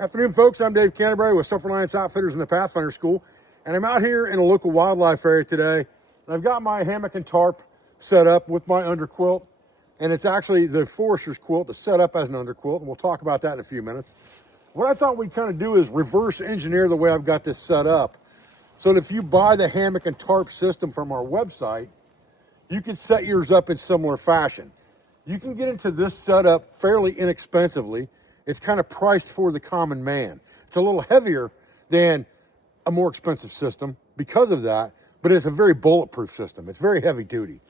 Afternoon, folks. I'm Dave Canterbury with Self-Reliance Outfitters in the Pathfinder School, and I'm out here in a local wildlife area today. And I've got my hammock and tarp set up with my underquilt, and it's actually the forester's quilt that's set up as an underquilt, and we'll talk about that in a few minutes. What I thought we'd kind of do is reverse engineer the way I've got this set up, so that if you buy the hammock and tarp system from our website, you can set yours up in similar fashion. You can get into this setup fairly inexpensively. It's kind of priced for the common man. It's a little heavier than a more expensive system because of that, but it's a very bulletproof system. It's very heavy duty.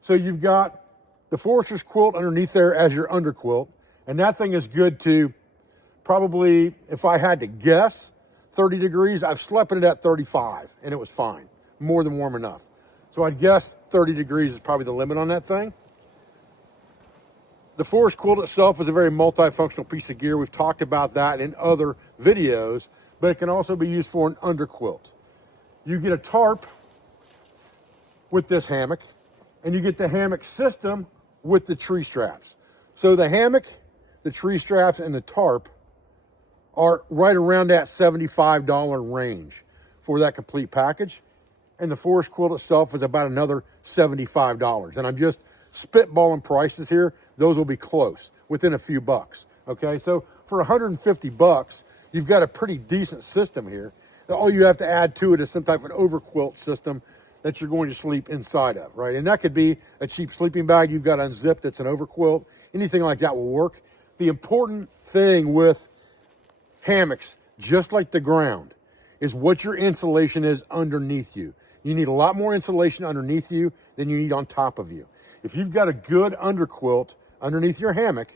So you've got the forester's quilt underneath there as your underquilt, and that thing is good to probably, if I had to guess, 30 degrees. I've slept in it at 35 and it was fine, more than warm enough. So I'd guess 30 degrees is probably the limit on that thing. The forest quilt itself is a very multifunctional piece of gear. We've talked about that in other videos, but it can also be used for an underquilt. You get a tarp with this hammock, and you get the hammock system with the tree straps. So the hammock, the tree straps, and the tarp are right around that $75 range for that complete package. And the forest quilt itself is about another $75. And I'm just spitballing prices here. Those will be close, within a few bucks. Okay, so for 150 bucks, you've got a pretty decent system here. All you have to add to it is some type of an overquilt system that you're going to sleep inside of, right? And that could be a cheap sleeping bag you've got unzipped that's an overquilt. Anything like that will work. The important thing with hammocks, just like the ground, is what your insulation is underneath you. You need a lot more insulation underneath you than you need on top of you. If you've got a good underquilt underneath your hammock,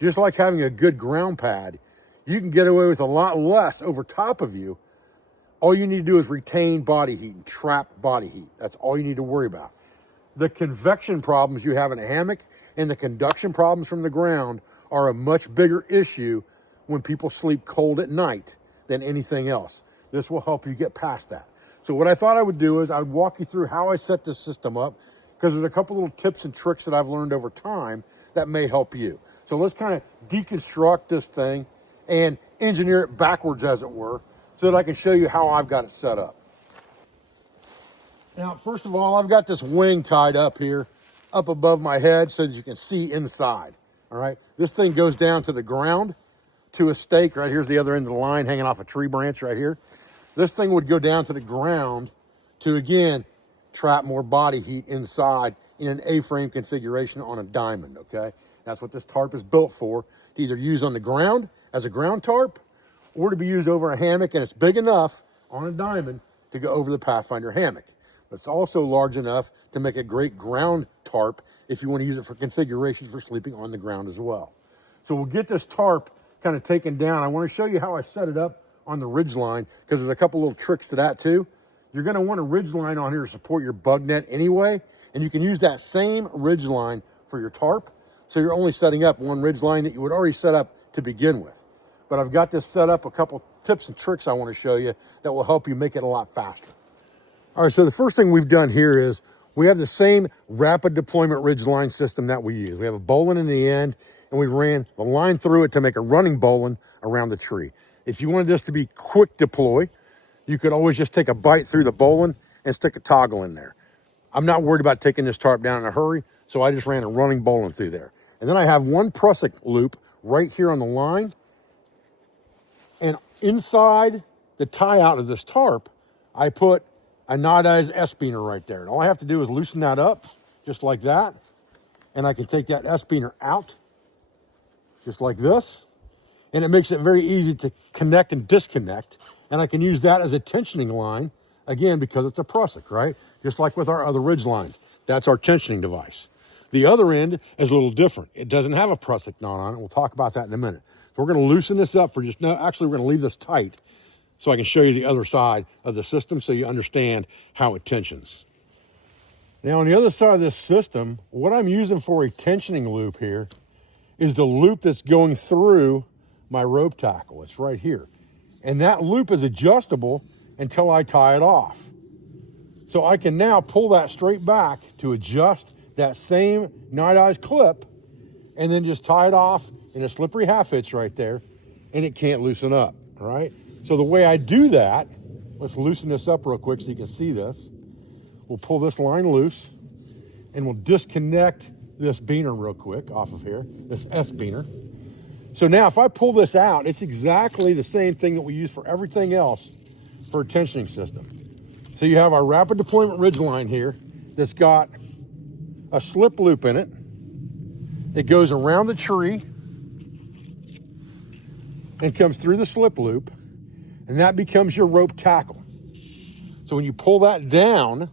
just like having a good ground pad, you can get away with a lot less over top of you. All you need to do is retain body heat and trap body heat. That's all you need to worry about. The convection problems you have in a hammock and the conduction problems from the ground are a much bigger issue when people sleep cold at night than anything else. This will help you get past that. So what I thought I would do is I would walk you through how I set this system up, because there's a couple little tips and tricks that I've learned over time that may help you. So let's kind of deconstruct this thing and engineer it backwards, as it were, so that I can show you how I've got it set up. Now, first of all, I've got this wing tied up here, up above my head, so that you can see inside, all right? This thing goes down to the ground, to a stake. Right here's the other end of the line, hanging off a tree branch right here. This thing would go down to the ground to, again, trap more body heat inside in an A-frame configuration on a diamond, okay? That's what this tarp is built for, to either use on the ground as a ground tarp or to be used over a hammock, and it's big enough on a diamond to go over the Pathfinder hammock. But it's also large enough to make a great ground tarp if you want to use it for configurations for sleeping on the ground as well. So we'll get this tarp kind of taken down. I want to show you how I set it up on the ridge line, because there's a couple little tricks to that too. You're going to want a ridge line on here to support your bug net anyway, and you can use that same ridge line for your tarp. So you're only setting up one ridge line that you would already set up to begin with. But I've got this set up, a couple tips and tricks I want to show you that will help you make it a lot faster. All right, so the first thing we've done here is we have the same rapid deployment ridge line system that we use. We have a bowline in the end, and we ran the line through it to make a running bowline around the tree. If you wanted this to be quick deploy, you could always just take a bite through the bowline and stick a toggle in there. I'm not worried about taking this tarp down in a hurry, so I just ran a running bowline through there. And then I have one prusik loop right here on the line, and inside the tie out of this tarp, I put a anodized S-beaner right there. And all I have to do is loosen that up, just like that, and I can take that S-beaner out, just like this. And it makes it very easy to connect and disconnect. And I can use that as a tensioning line, again, because it's a prusik, right? Just like with our other ridge lines. That's our tensioning device. The other end is a little different. It doesn't have a prusik knot on it. We'll talk about that in a minute. So we're going to loosen this up for just, no, actually we're going to leave this tight so I can show you the other side of the system so you understand how it tensions. Now on the other side of this system, what I'm using for a tensioning loop here is the loop that's going through my rope tackle. It's right here. And that loop is adjustable until I tie it off. So I can now pull that straight back to adjust that same night-eyes clip and then just tie it off in a slippery half hitch right there, and it can't loosen up. all right? So the way I do that, let's loosen this up real quick so you can see this. We'll pull this line loose, and we'll disconnect this beaner real quick off of here, this S beaner. So now if I pull this out, it's exactly the same thing that we use for everything else for a tensioning system. So you have our rapid deployment ridge line here that's got a slip loop in it. It goes around the tree and comes through the slip loop, and that becomes your rope tackle. So when you pull that down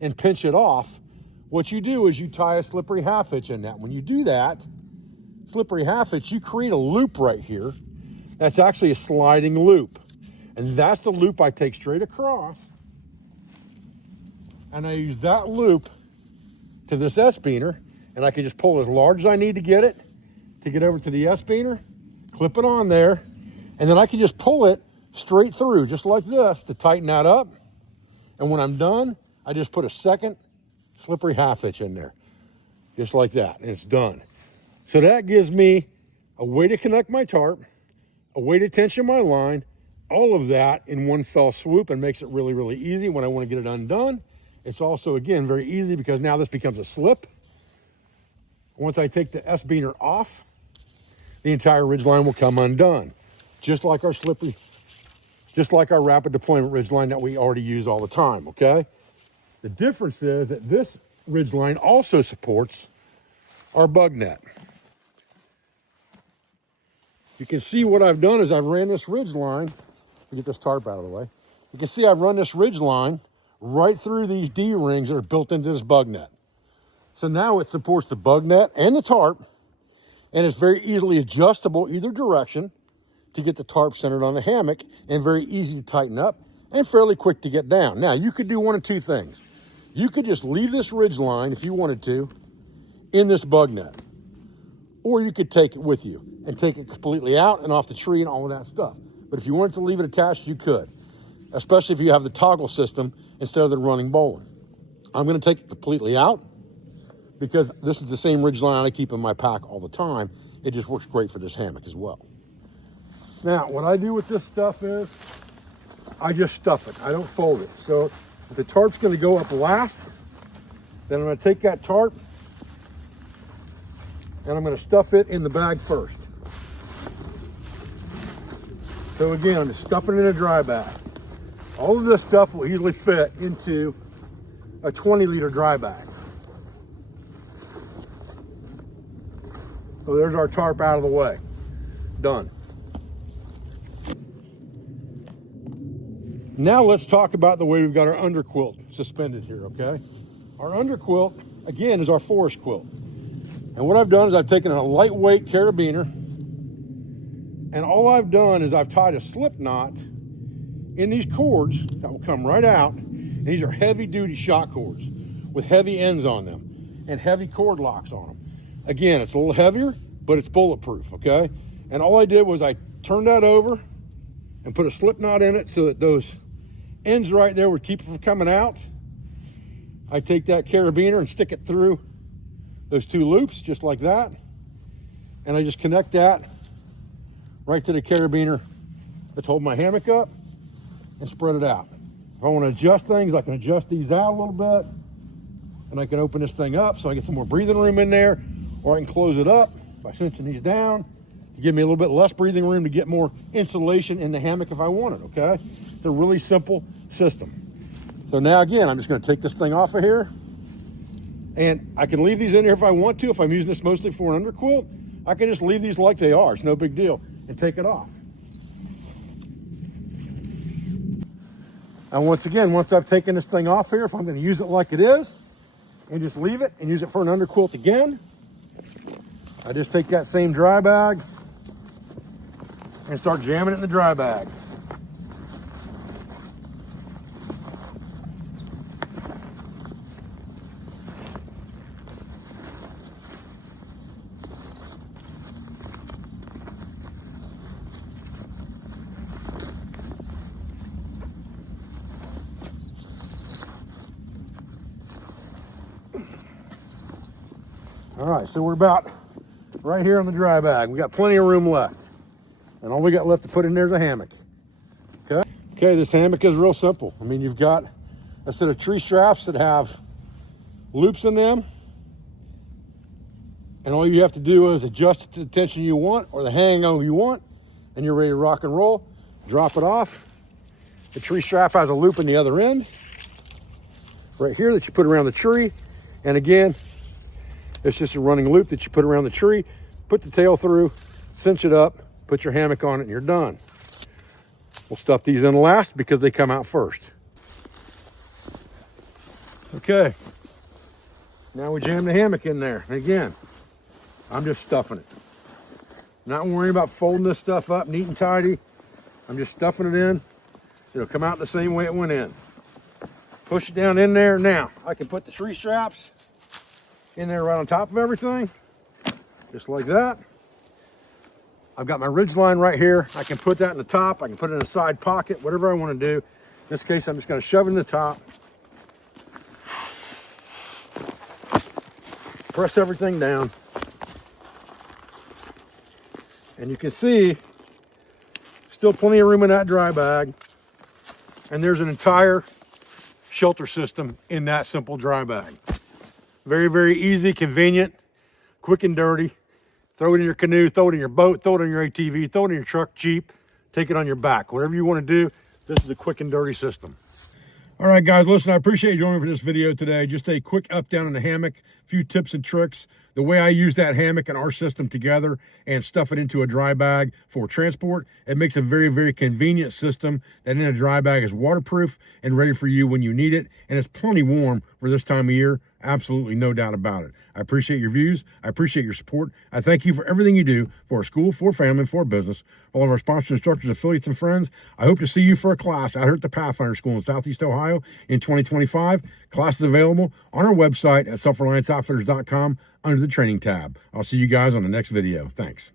and pinch it off, what you do is you tie a slippery half hitch in that. When you do that, slippery half hitch, you create a loop right here. That's actually a sliding loop. And that's the loop I take straight across. And I use that loop to this S-beaner, and I can just pull as large as I need to get it over to the S-beaner, clip it on there, and then I can just pull it straight through, just like this, to tighten that up. And when I'm done, I just put a second slippery half hitch in there, just like that, and it's done. So that gives me a way to connect my tarp, a way to tension my line, all of that in one fell swoop, and makes it really, really easy when I want to get it undone. It's also, again, very easy because now this becomes a slip. Once I take the S-beaner off, the entire ridge line will come undone, just like our rapid deployment ridge line that we already use all the time, okay? The difference is that this ridge line also supports our bug net. You can see what I've done is I've ran this ridge line. Get this tarp out of the way. You can see I've run this ridge line right through these D-rings that are built into this bug net. So now it supports the bug net and the tarp, and it's very easily adjustable either direction to get the tarp centered on the hammock, and very easy to tighten up and fairly quick to get down. Now, you could do one of two things. You could just leave this ridge line, if you wanted to, in this bug net, or you could take it with you and take it completely out and off the tree and all of that stuff. But if you wanted to leave it attached, you could, especially if you have the toggle system instead of the running bowline. I'm going to take it completely out because this is the same ridge line I keep in my pack all the time. It just works great for this hammock as well. Now, what I do with this stuff is I just stuff it. I don't fold it. So if the tarp's going to go up last, then I'm going to take that tarp and I'm going to stuff it in the bag first. So again, I'm just stuffing it in a dry bag. All of this stuff will easily fit into a 20-liter dry bag. So there's our tarp out of the way. Done. Now let's talk about the way we've got our underquilt suspended here, okay? Our underquilt, again, is our forest quilt. And what I've done is I've taken a lightweight carabiner, and all I've done is I've tied a slip knot in these cords that will come right out. And these are heavy-duty shot cords with heavy ends on them and heavy cord locks on them. Again, it's a little heavier, but it's bulletproof, okay? And all I did was I turned that over and put a slip knot in it so that those ends right there would keep it from coming out. I take that carabiner and stick it through those two loops, just like that. And I just connect that right to the carabiner that's holding my hammock up and spread it out. If I want to adjust things, I can adjust these out a little bit, and I can open this thing up so I get some more breathing room in there, or I can close it up by cinching these down to give me a little bit less breathing room to get more insulation in the hammock if I want it, okay? It's a really simple system. So now again, I'm just going to take this thing off of here, and I can leave these in here if I want to. If I'm using this mostly for an underquilt, I can just leave these like they are. It's no big deal, and take it off. And once again, once I've taken this thing off here, if I'm going to use it like it is and just leave it and use it for an underquilt again, I just take that same dry bag and start jamming it in the dry bag. All right, so we're about right here on the dry bag. We got plenty of room left. And all we got left to put in there is a hammock. Okay? Okay, this hammock is real simple. I mean, you've got a set of tree straps that have loops in them. And all you have to do is adjust it to the tension you want or the hang angle you want, and you're ready to rock and roll. Drop it off. The tree strap has a loop in the other end, right here, that you put around the tree. And again, it's just a running loop that you put around the tree, put the tail through, cinch it up, put your hammock on it, and you're done. We'll stuff these in last because they come out first. Okay, now we jam the hammock in there. And again, I'm just stuffing it. Not worrying about folding this stuff up neat and tidy. I'm just stuffing it in. It'll come out the same way it went in. Push it down in there. Now, I can put the tree straps in there right on top of everything, just like that. I've got my ridge line right here. I can put that in the top. I can put it in a side pocket, whatever I want to do. In this case, I'm just going to shove it in the top. Press everything down. And you can see still plenty of room in that dry bag. And there's an entire shelter system in that simple dry bag. Very, very easy, convenient, quick and dirty. Throw it in your canoe, throw it in your boat, throw it in your ATV, throw it in your truck, Jeep, take it on your back. Whatever you want to do, this is a quick and dirty system. All right, guys, listen, I appreciate you joining me for this video today. Just a quick up, down in the hammock, a few tips and tricks. The way I use that hammock and our system together and stuff it into a dry bag for transport, it makes a very, very convenient system that in a dry bag is waterproof and ready for you when you need it. And it's plenty warm for this time of year. Absolutely no doubt about it. I appreciate your views. I appreciate your support. I thank you for everything you do for our school, for family, for business. All of our sponsors, instructors, affiliates, and friends. I hope to see you for a class out here at the Pathfinder School in Southeast Ohio in 2025. Class is available on our website at selfrelianceoutfitters.com under the training tab. I'll see you guys on the next video. Thanks.